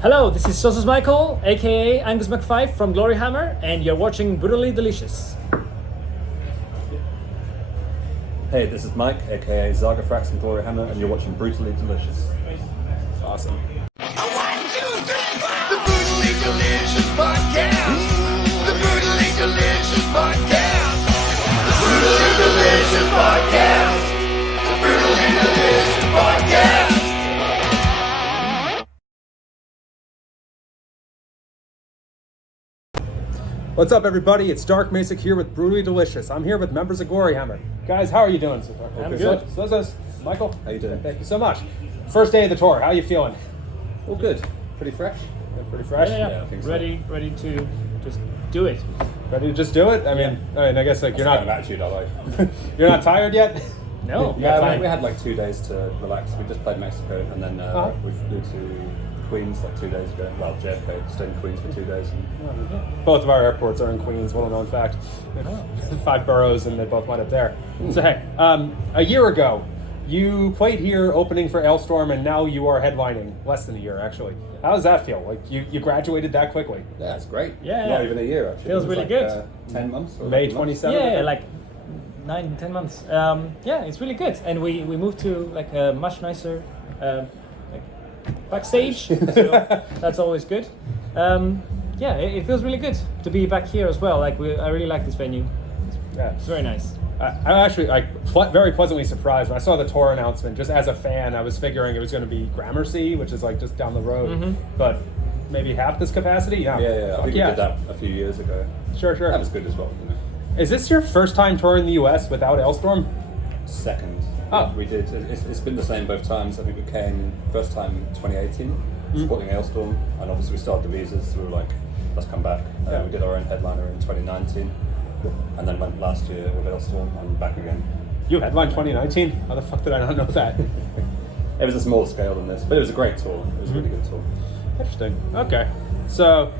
Hello, this is Sauces Michael, aka Angus McFive from Gloryhammer, and you're watching Brutally Delicious. Hey, this is Mike, aka Zagafrax from Gloryhammer, and you're watching Brutally Delicious. Awesome. 1, 2, 3, 4. The Brutally Delicious Podcast. The Brutally Delicious Podcast. The Brutally Delicious Podcast. The Brutally Delicious Podcast. What's up, everybody? It's Dark Macek here with Brutally Delicious. I'm here with members of Gloryhammer. Guys, how are you doing so far? I'm good. So is this. Michael? How you doing? Thank you so much. First day of the tour. How are you feeling? All good. Pretty fresh. Pretty fresh? Yeah, I think so. ready to just do it. Ready to just do it? I guess like That's you're the kind of not attitude I like. you're not tired yet? No, Yeah, we had like 2 days to relax. We just played Mexico, and then we flew to Queens like 2 days ago. Well, JFK stayed in Queens for 2 days. And Both of our airports are in Queens, little known fact. 5 boroughs and they both wind up there. So hey, a year ago, you played here opening for Ailstorm, and now you are headlining. Less than a year, actually. How does that feel? Like you graduated that quickly? yeah, it's great. Yeah. Not even a year actually. Feels It was really like, good. 10 months. Or May 11 months. 27th? Yeah, like 9-10 months. Yeah, it's really good, and we moved to like a much nicer like backstage, so that's always good. Yeah, it feels really good to be back here as well. Like I really like this venue. Yeah. It's very nice. I'm actually very pleasantly surprised when I saw the tour announcement. Just as a fan, I was figuring it was going to be Gramercy, which is like just down the road, but maybe half this capacity. Yeah, Yeah. I think we did that a few years ago. Sure. That was good as well. You know. Is this your first time touring the U.S. without Ailstorm? Second. Oh. We did. It's been the same both times. I think we came first time in 2018, supporting Ailstorm, and obviously we started the visas, so we were like, let's come back. Yeah. We did our own headliner in 2019, and then went last year with Ailstorm and back again. You headlined 2019? How the fuck did I not know that? It was a smaller scale than this, but it was a great tour. It was a really good tour. Interesting. Okay. So,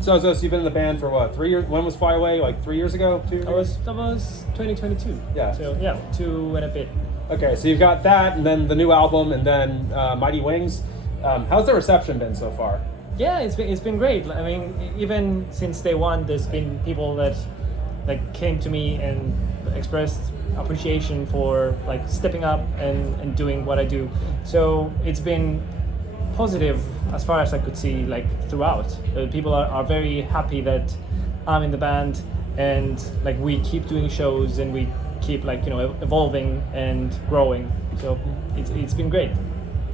so you've been in the band for what, 3 years? When was Fly Away? Like 3 years ago? 2 years ago? That was 2022. Yeah. So yeah, 2 and a bit. Okay, so you've got that, and then the new album, and then Mighty Wings. How's the reception been so far? Yeah, it's been great. I mean, even since day one, there's been people that like came to me and expressed appreciation for like stepping up and doing what I do. So it's been positive as far as I could see, like throughout. People are very happy that I'm in the band, and like we keep doing shows and we keep like evolving and growing. So it's been great.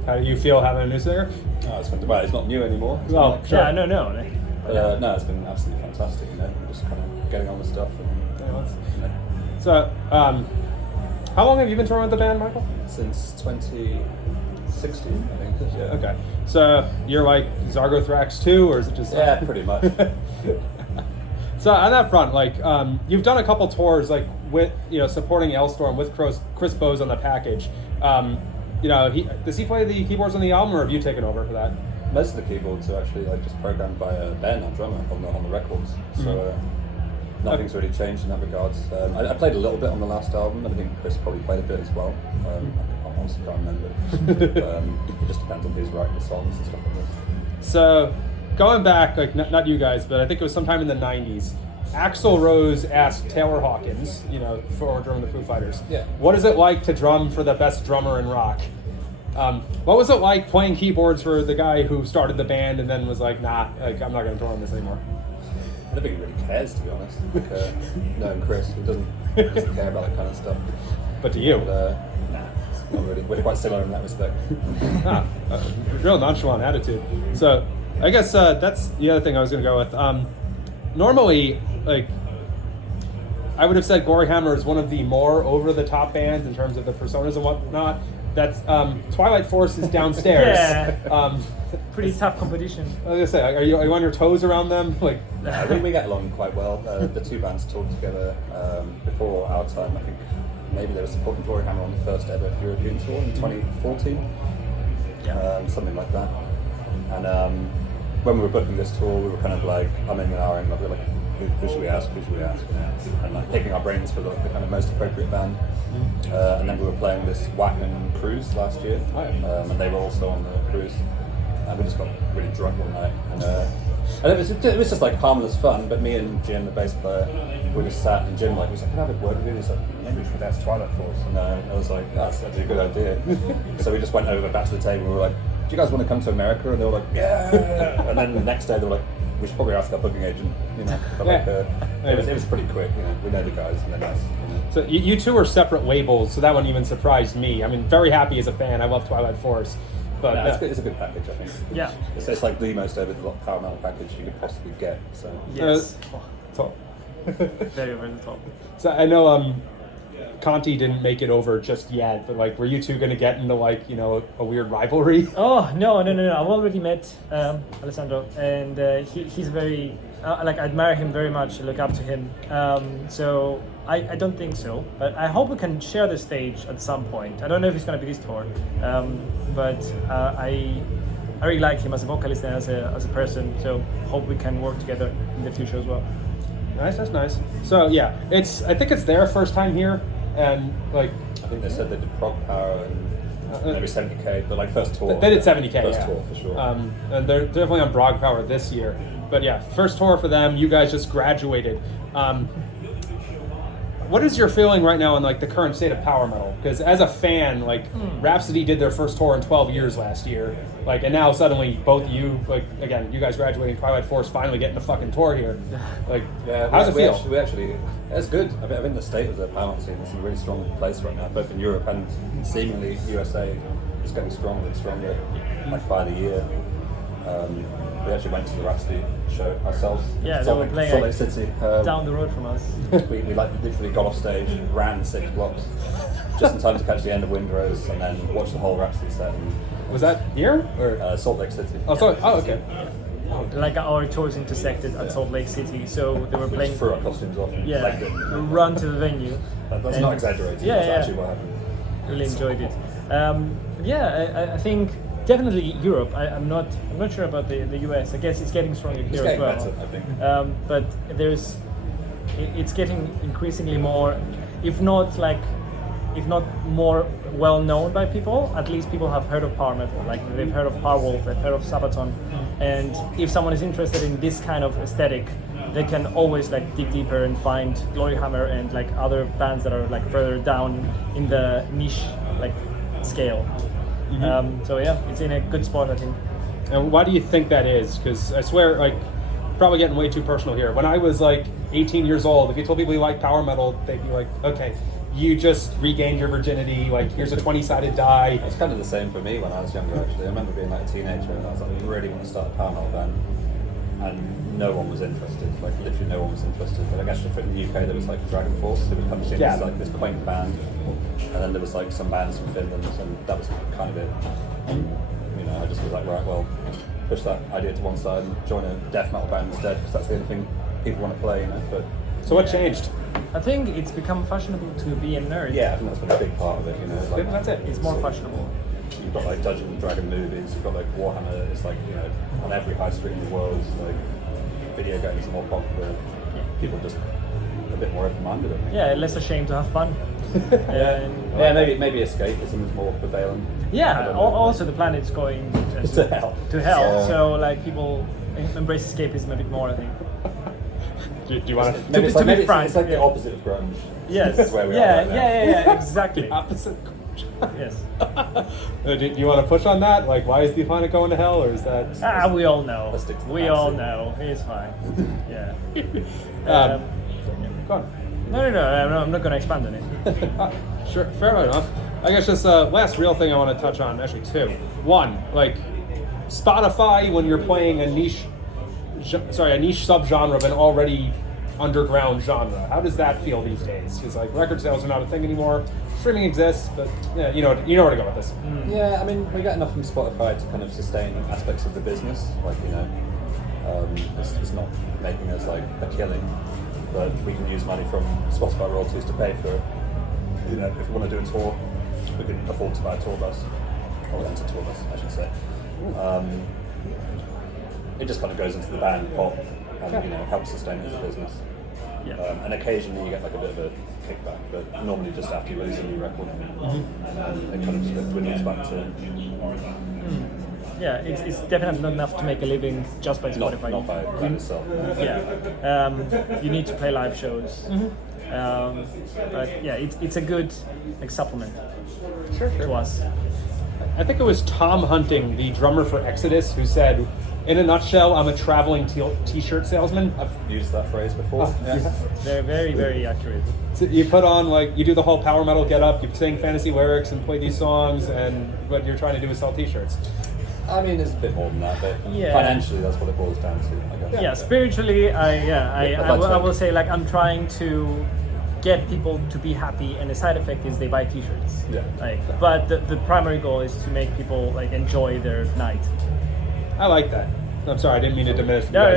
How do you feel having a new singer? Oh, it's not new anymore. It's Oh, been like- sure. Yeah, no. No, it's been absolutely fantastic. We're just kind of getting on with stuff. So, how long have you been touring with the band, Michael? Since 2016, I think. Yeah. Okay. So, you're like Zargothrax too, or is it just... Yeah, pretty much. So, on that front, like, you've done a couple tours, like, with, supporting Ailstorm with Chris Bowes on the package. Does he play the keyboards on the album, or have you taken over for that? Most of the keyboards are actually just programmed by Ben, our drummer, on the records. So nothing's really changed in that regard. I played a little bit on the last album, and I think Chris probably played a bit as well. I honestly can't remember. It just depends on who's writing the songs and stuff like this. So, going back, like, not you guys, but I think it was sometime in the 90s, Axl Rose asked Taylor Hawkins, former drummer of the Foo Fighters, Yeah. what is it like to drum for the best drummer in rock? What was it like playing keyboards for the guy who started the band and then was like, nah, I'm not going to tour on this anymore? I don't think he really cares, to be honest. Knowing Chris, he doesn't care about that kind of stuff. But to you? Nah, not really. We're quite similar in that respect. Real nonchalant attitude. So, I guess that's the other thing I was going to go with. Normally, like, I would have said Gloryhammer is one of the more over-the-top bands in terms of the personas and whatnot. That's Twilight Force is downstairs. Yeah. Pretty tough competition. I was gonna say, are you on your toes around them? Like, I think we get along quite well. The two bands toured together before our time. I think maybe they were supporting Gloryhammer on the first ever European tour in 2014. Something like that. And when we were booking this tour, we were kind of like umming and ahhing, like, we were like, who should we ask? And like picking our brains for the kind of most appropriate band. And then we were playing this Whackman cruise last year, and they were also on the cruise. And we just got really drunk one night, and it was just like harmless fun. But me and Jim, the bass player, we just sat, and Jim was like, "Can I have a word with you?" He's like, "Maybe we should dance Twilight Force." And I was like, "That's actually a good idea." So we just went over back to the table. And we were like, "Do you guys want to come to America?" And they were like, "Yeah." And then the next day they were like, "We should probably ask our booking agent." But it was pretty quick. We know the guys, and they're nice. So you two are separate labels, so that one even surprised me. I mean, very happy as a fan. I love Twilight Force. But no, it's a good package, I think. Yeah. It's like the most over the top power metal package you could possibly get. So Yes. top. Very over the top. So I know Conti didn't make it over just yet, but like, were you two going to get into like, a weird rivalry? Oh, no. I've already met Alessandro, and he's very, I admire him very much, I look up to him. So I don't think so, but I hope we can share the stage at some point. I don't know if it's going to be this tour, but I really like him as a vocalist and as a person, so hope we can work together in the future as well. Nice, that's nice. So yeah, I think it's their first time here, and like I think they said they did Prog Power and maybe 70k, but like first tour. They did 70k, first yeah. tour for sure. And they're definitely on Prog Power this year. But yeah, first tour for them. You guys just graduated. What is your feeling right now on like the current state of power metal? Because as a fan, like Rhapsody did their first tour in 12 years last year, like, and now suddenly both of you, like, again, you guys graduating, Twilight Force finally getting a fucking tour here. Like, yeah, how does it feel? We actually, it's good. I think the state of the power metal scene is in a really strong place right now, both in Europe and seemingly USA. It's getting stronger and stronger, like by the year. We actually went to the Rhapsody show ourselves. Yeah, Salt they were playing Salt Lake City. down the road from us. We like literally got off stage, ran 6 blocks, just in time to catch the end of Windrose, and then watch the whole Rhapsody set. Was that here? Or? Salt Lake City. Oh, okay. Like our tours intersected at Salt Lake City, so they were We playing. just threw our costumes off and Yeah, legged it. run to the venue. That's And- not exaggerating. Yeah, That's yeah. actually what happened. Really enjoyed it. I think definitely Europe. I'm not sure about the US. I guess it's getting stronger here It's as getting well. better, I think. But it's getting increasingly more, if not more well known by people. At least people have heard of power metal. Like they've heard of Powerwolf, they've heard of Sabaton, and if someone is interested in this kind of aesthetic, they can always like dig deeper and find Gloryhammer and like other bands that are like further down in the niche like scale. So yeah, it's in a good spot, I think. And why do you think that is? Because I swear, like, probably getting way too personal here. When I was like 18 years old, if you told people you like power metal, they'd be like, okay, you just regained your virginity, like here's a 20-sided die. It's kind of the same for me when I was younger, actually. I remember being like a teenager and I was like, I really want to start a power metal band. And no one was interested, like literally no one was interested. But I guess in the UK there was like Dragon Force, who would come in as like this quaint band. And then there was like some bands from Finland, and that was kind of it. I just was like, right, well, push that idea to one side and join a death metal band instead, because that's the only thing people want to play, But So what changed? I think it's become fashionable to be a nerd. yeah, I think that's been a big part of it, Like, That's it. It's more fashionable. You've got like Dungeons and Dragon movies, you've got like Warhammer, it's like, on every high street in the world, like video games are more popular. People just a bit more open-minded, I think. Yeah, less ashamed to have fun. Yeah, maybe escapism is more prevalent. I Yeah, don't know. also the planet's going To hell. To hell, So- so like people embrace escapism a bit more, I think. Do you want to? Maybe it's to like, be maybe frank, it's like the yeah. opposite of grunge. Yes. That's where we yeah, are right now. yeah, exactly. Opposite. Yes. Do you want to push on that? Like, why is the planet going to hell, or is that? We all know. Let's stick to the We all fantasy. know. It's fine. Yeah. Go on. No, I'm not going to expand on it. Sure, fair enough. I guess just last real thing I want to touch on, actually two. One, like Spotify when you're playing a niche subgenre of an already underground genre. How does that feel these days? Because like record sales are not a thing anymore. Streaming exists, but yeah, you know where to go with this. Yeah, I mean, we get enough from Spotify to kind of sustain aspects of the business. Like, it's not making us like a killing, but we can use money from Spotify royalties to pay for, if we want to do a tour, we can afford to buy a tour bus, or rent a tour bus, I should say. It just kind of goes into the band pot and, helps sustain it as a business. Yeah. And occasionally you get like a bit of a kickback, but normally just after you release a new record, and it kind of just dwindles back to. yeah, it's definitely not enough to make a living just by Spotify. Not by that itself. Yeah, you need to play live shows. But yeah, it's a good like supplement to us. I think it was Tom Hunting, the drummer for Exodus, who said, in a nutshell, I'm a traveling t-shirt salesman. I've used that phrase before. They're very, very accurate. So you put on, like, you do the whole power metal get up, you sing fantasy lyrics and play these songs, and what you're trying to do is sell t-shirts. I mean, it's a bit more than that, but financially, that's what it boils down to, I guess. Yeah, spiritually, I will say, like, I'm trying to get people to be happy, and the side effect is they buy t-shirts. Yeah. Like, but the primary goal is to make people like enjoy their night. I like that. I'm sorry, I didn't mean to diminish. No,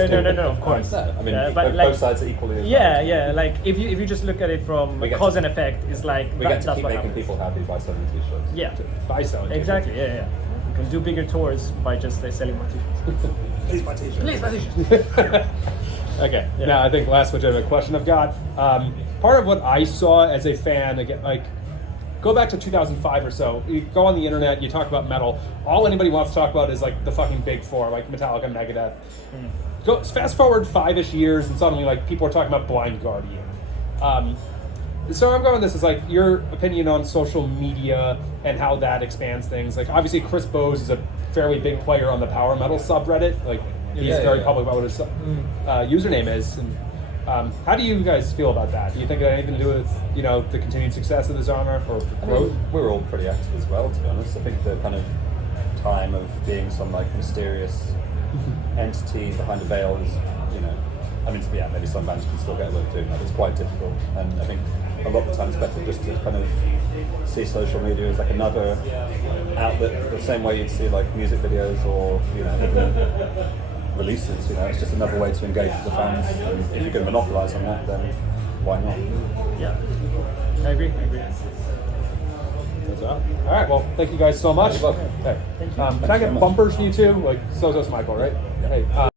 of course. No, I mean, but both sides are equally as yeah. Like if you just look at it from cause and effect, it's like we get to keep what making happens. people happy by selling t-shirts. Yeah, By selling exactly. Yeah. You can do bigger tours by just selling more t-shirts. Please buy t-shirts. Please buy t-shirts. Okay. Yeah. Now, I think last legitimate question I've got. Part of what I saw as a fan, again, like, go back to 2005 or so. You go on the internet, you talk about metal. All anybody wants to talk about is like the fucking big four, like Metallica, Megadeth. Go fast forward 5-ish years, and suddenly like people are talking about Blind Guardian. So I'm going. This is like your opinion on social media and how that expands things. Like obviously, Chris Bose is a fairly big player on the power metal subreddit. Like he's very public about what his username is. And how do you guys feel about that? Do you think it had anything to do with the continued success of the genre or growth? We're all pretty active as well, to be honest. I think the kind of time of being some like mysterious entity behind a veil is, I mean, yeah, maybe some bands can still get away with doing that. It's quite difficult, and I think a lot of the time it's better just to kind of see social media as like another outlet, the same way you'd see like music videos or even releases. It's just another way to engage with the fans. And if you can monopolize on that, then why not? Yeah, I agree. All right, well, thank you guys so much. You're welcome. Hey, Thank you. can I get bumpers for you too? Like, so does Michael, right? Yeah. Hey,